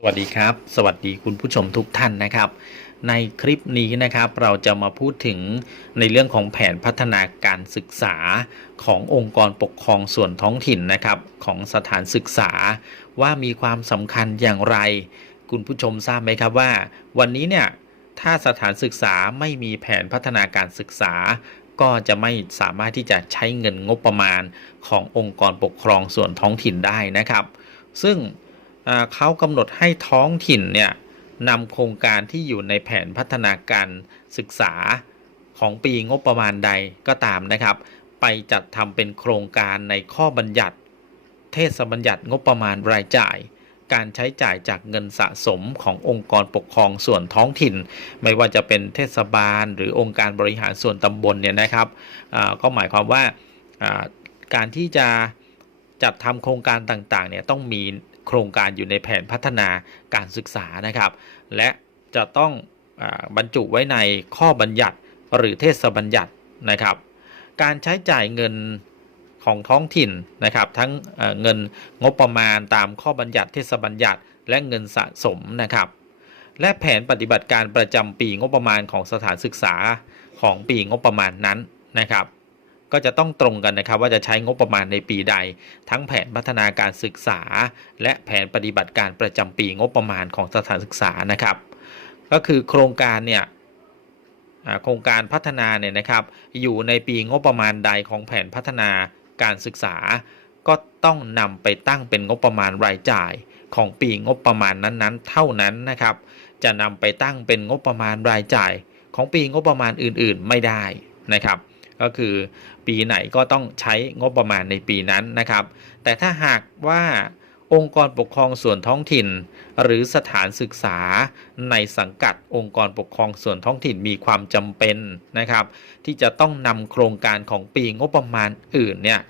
สวัสดีครับ สวัสดีคุณผู้ชมทุกท่านนะครับ ในคลิปนี้นะครับเราจะมาพูดถึงในเรื่องของแผนพัฒนาการศึกษาขององค์กรปกครองส่วนท้องถิ่นนะครับของสถานศึกษา ว่ามีความสำคัญอย่างไร คุณผู้ชมทราบไหมครับว่า วันนี้เนี่ยถ้าสถานศึกษาไม่มีแผนพัฒนาการศึกษา ก็จะไม่สามารถที่จะใช้เงินงบประมาณขององค์กรปกครองส่วนท้องถิ่นได้นะครับ ซึ่ง เขากำหนดให้ท้องถิ่นเนี่ยนำโครงการที่อยู่ในแผนพัฒนาการศึกษาของปีงบประมาณใดก็ตามนะครับ ไปจัดทำเป็นโครงการในข้อบัญญัติ เทศบัญญัติงบประมาณรายจ่าย การใช้จ่ายจากเงินสะสมขององค์กรปกครองส่วนท้องถิ่น ไม่ว่าจะเป็นเทศบาล หรือองค์การบริหารส่วนตำบลเนี่ยนะครับก็หมายความว่าการที่จะ จัดทำโครงการต่างๆเนี่ยต้องมีโครงการอยู่ในแผนพัฒนาการศึกษานะครับ และจะต้องอบรรจุไว้ในข้อบัญญัติหรือเทศบัญญัตินะครับ การใช้จ่ายเงินของท้องถิ่นนะครับ ทั้งเงินงบประมาณตามข้อบัญญัติเทศบัญญัติ และเงินสะสมนะครับ และแผนปฏิบัติการประจำปีงบประมาณของสถานศึกษาของปีงบประมาณนั้นนะครับ ก็จะต้องตรงกันนะครับว่าจะใช้งบประมาณในปีใด ทั้งแผนพัฒนาการศึกษา และแผนปฏิบัติการประจำปีงบประมาณของสถานศึกษานะครับ ก็คือโครงการเนี่ยโครงการพัฒนาเนี่ยนะครับ อยู่ในปีงบประมาณใดของแผนพัฒนาการศึกษา ก็ต้องนำไปตั้งเป็นงบประมาณรายจ่ายของปีงบประมาณนั้นๆ เท่านั้นนะครับ จะนำไปตั้งเป็นงบประมาณรายจ่ายของปีงบประมาณอื่นๆไม่ได้นะครับ ก็คือปีไหนก็ต้องใช้งบประมาณในปีนั้นนะครับ แต่ถ้าหากว่าองค์กรปกครองส่วนท้องถิ่น หรือสถานศึกษาในสังกัดองค์กรปกครองส่วนท้องถิ่นมีความจำเป็นนะครับ ที่จะต้องนำโครงการของปีงบประมาณอื่นเนี่ย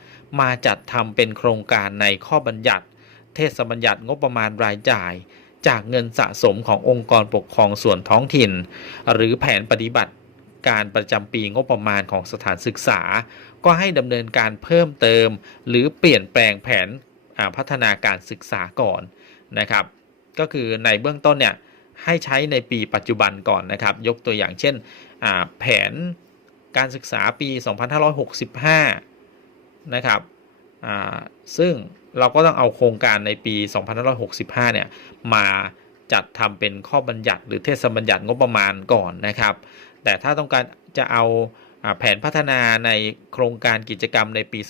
มาจัดทำเป็นโครงการในข้อบัญญัติ เทศบัญญัติงบประมาณรายจ่าย จากเงินสะสมขององค์กรปกครองส่วนท้องถิ่น หรือแผนปฏิบัติ การประจำปีงบประมาณของสถานศึกษา ก็ให้ดำเนินการเพิ่มเติม หรือเปลี่ยนแปลงแผนพัฒนาการศึกษาก่อนนะครับ ก็คือในเบื้องต้นเนี่ยให้ใช้ในปีปัจจุบันก่อนนะครับ ยกตัวอย่างเช่นแผนการศึกษาปี 2565 นะครับอ่าซึ่งเราก็ต้องเอาโครงการในปี 2565 เนี่ย มาจัดทำเป็นข้อบัญญัติหรือเทศบัญญัติงบประมาณก่อนนะครับ แต่ถ้าต้องการจะเอาแผนพัฒนาในโครงการกิจกรรมในปี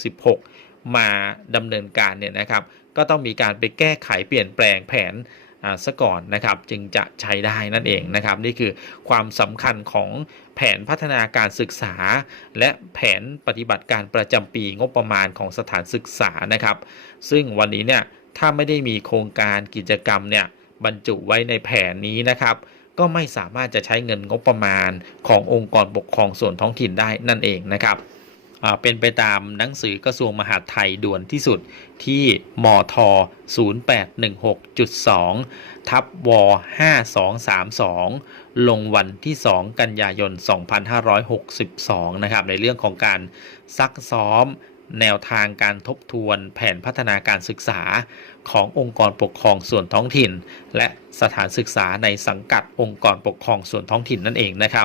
2566 มาดำเนินการเนี่ยนะครับ ก็ต้องมีการไปแก้ไขเปลี่ยนแปลงแผนซะก่อนนะครับจึงจะใช้ได้นั่นเองนะครับ นี่คือความสำคัญของแผนพัฒนาการศึกษา และแผนปฏิบัติการประจำปีงบประมาณของสถานศึกษานะครับ ซึ่งวันนี้เนี่ยถ้าไม่ได้มีโครงการกิจกรรมเนี่ยบรรจุไว้ในแผนนี้นะครับ ก็ไม่สามารถจะใช้เงินงบประมาณขององค์กรปกครองส่วนท้องถิ่นได้นั่นเองนะครับเป็นไปตามหนังสือกระทรวงมหาดไทยด่วนที่สุดที่มท 0816.2 ทับว5232 ลงวันที่ 2 กันยายน 2562 นะครับ ในเรื่องของการซักซ้อม แนวทางการทบทวนแผนพัฒนาการศึกษาขององค์กรปกครองส่วนท้องถิ่น และสถานศึกษาในสังกัดองค์กรปกครองส่วนท้องถิ่นนั่นเองนะครับ